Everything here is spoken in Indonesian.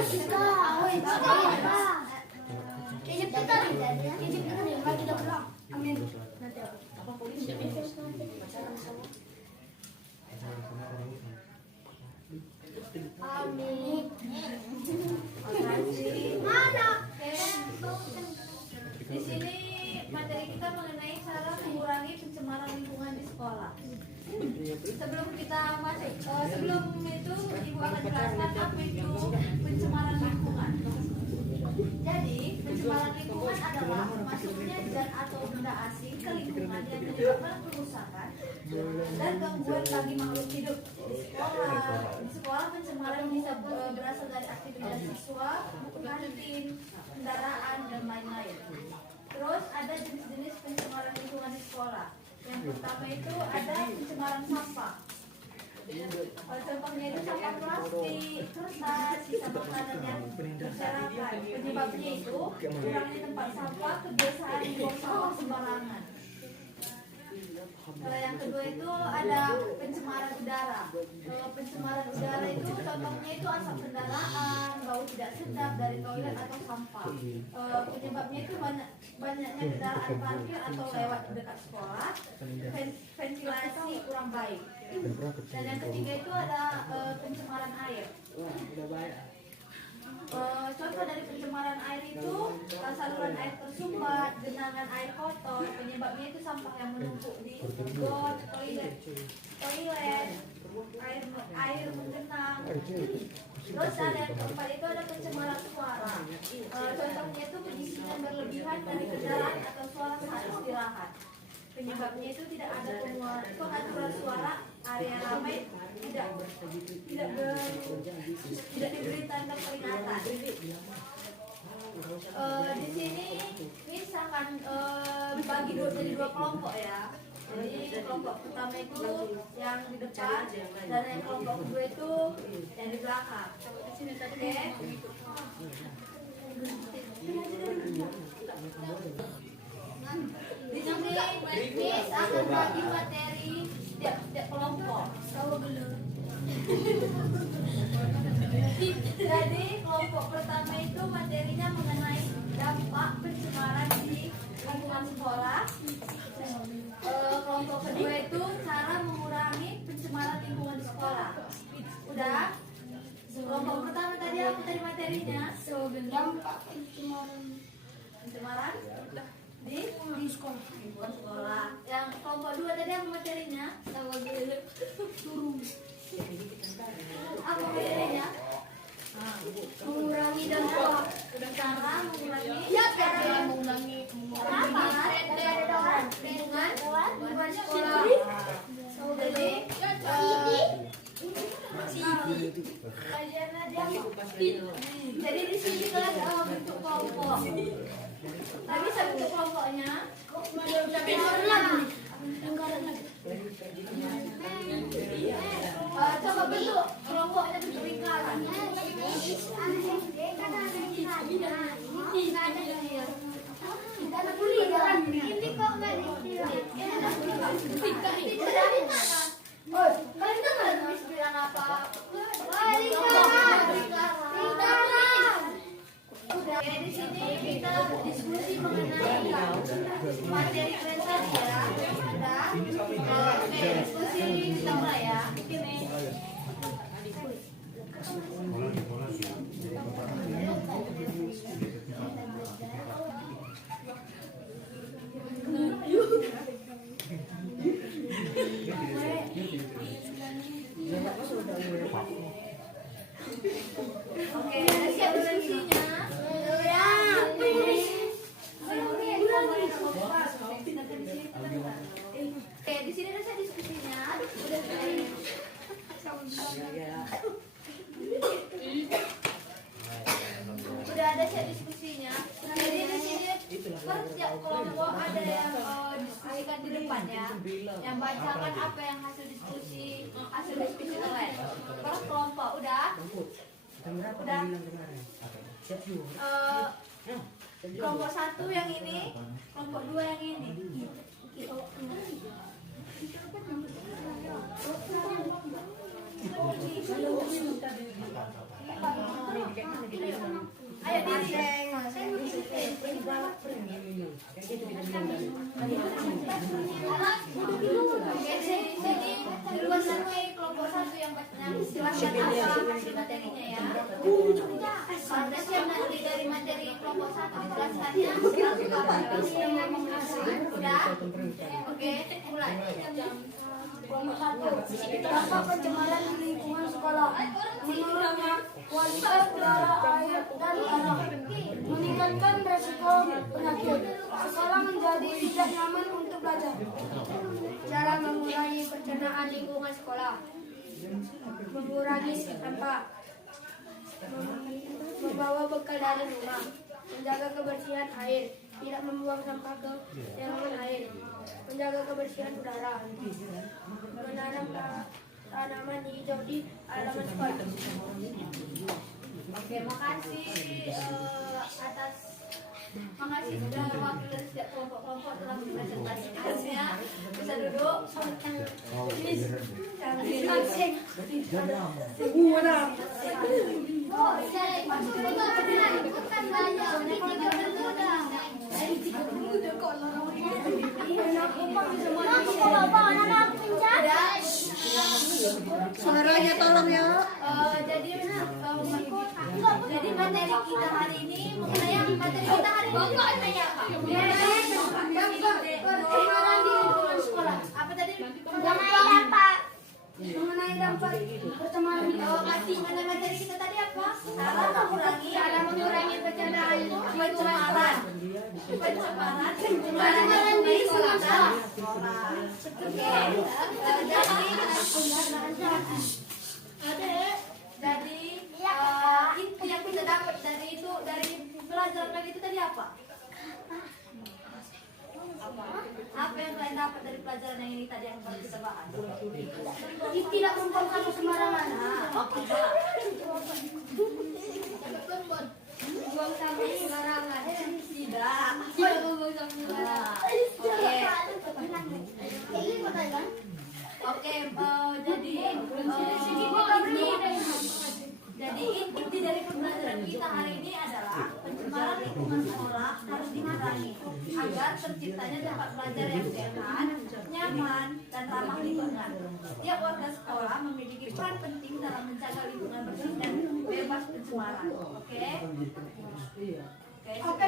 Di sini materi kita mengenai cara mengurangi pencemaran lingkungan di sekolah. Sebelum itu Ibu akan jelaskan apa itu pencemaran lingkungan. Jadi, pencemaran lingkungan adalah masuknya zat atau benda asing ke lingkungan yang menyebabkan kerusakan dan gangguan bagi makhluk hidup. Di sekolah pencemaran bisa berasal dari aktivitas siswa, kantin, kendaraan, dan lain-lain. Terus ada jenis-jenis pencemaran lingkungan di sekolah. Yang pertama itu ada pencemaran sampah. Contohnya itu sampah plastik, kertas, sisa makanan yang berserakan. Penyebabnya itu kurangnya tempat sampah, kebiasaan membuang sampah sembarangan. Yang kedua itu ada pencemaran udara. Pencemaran udara itu contohnya itu asap kendaraan, bau tidak sedap dari toilet atau sampah. Penyebabnya itu banyaknya kendaraan parkir atau lewat dekat sekolah, ventilasi kurang baik. Dan yang ketiga itu ada pencemaran air. Contoh dari pencemaran air itu saluran air tersumbat, genangan air kotor. Penyebabnya itu sampah yang menumpuk di got, toilet, air menggenang. Terus ada yang keempat itu ada pencemaran suara. Contohnya itu pebisikan berlebihan dari kendaraan atau suara saat istirahat. Penyebabnya itu tidak ada pengaturan suara, area ramai tidak diberi tanda peringatan. Di sini misalkan bagi jadi dua kelompok ya. Jadi kelompok pertama itu yang di depan dan yang kelompok kedua itu yang di belakang. Oke. Di sini Miss akan bagi materi setiap kelompok. Jadi kelompok pertama itu materinya mengenai dampak pencemaran di lingkungan sekolah. Kelompok kedua itu cara mengurangi pencemaran lingkungan di sekolah. Udah? Kelompok pertama tadi apa tadi materinya? Dampak pencemaran di sekolah. Yang kelompok dua tadi apa materinya? Apa materinya? Mengurangi dampak. Cara mengurangi lingkungan sekolah. Jadi di sini kelas bentuk kelompok. Tadi bisa bentuk kelompoknya. Coba bentuk kelompoknya bentuk lingkaran. Ini kok nggak kalian dengar Miss bilang apa? Oke, di sini kita diskusi mengenai materi presentasi ya. Oke, diskusi kita mulai ya. Oke, siap diskusinya. Oke, di sini ada diskusinya. Udah ada set diskusinya. Jadi di sini per setiap kelompok ada yang diskusikan di depan ya. Yang bacakan apa yang hasil diskusi kalian. Per kelompok udah. Kelompok satu yang ini, kelompok dua yang ini. kelompok satu yang silakan apa materinya ya. Nanti dari materi kelompok satu dijelaskannya. Udah? Oke, mulai. Dampak pencemaran lingkungan sekolah, menurunnya kualitas udara, air, dan tanah, meningkatkan resiko penyakit. Sekolah menjadi tidak nyaman untuk belajar. Cara mengurangi pencemaran lingkungan sekolah: mengurangi sampah, membawa bekal dari rumah, menjaga kebersihan air, tidak membuang sampah ke saluran air, menjaga kebersihan udara, menanam tanaman hijau di halaman sekolah. Oke, makasih makasih sudah wakil dari setiap kelompok-kelompok telah mempresentasikannya. Bisa duduk. Suaranya tolong ya. Jadi materi kita hari ini mengenai materi kita hari ini mengenai apa? Pencemaran di lingkungan sekolah. Apa tadi? Mengenai dampak pencemaran di Oh, masih mengenai materi kita tadi apa? Cara mengurangi pencemaran di sekolah. Jadi inti yang kita dapat dari itu, dari pelajaran itu tadi apa? Apa yang kalian dapat dari pelajaran yang ini tadi yang baru kita bahas? tidak membuang sampah sembarangan. Buang sampah sembarangan. Tidak membuang sampah sembarangan. Oke, jadi inti dari pembelajaran kita hari ini adalah pencemaran lingkungan sekolah harus dikurangi agar terciptanya tempat belajar yang sehat, nyaman, dan ramah lingkungan. Setiap warga sekolah memiliki peran penting dalam menjaga lingkungan bersih dan bebas pencemaran. Oke? Oke.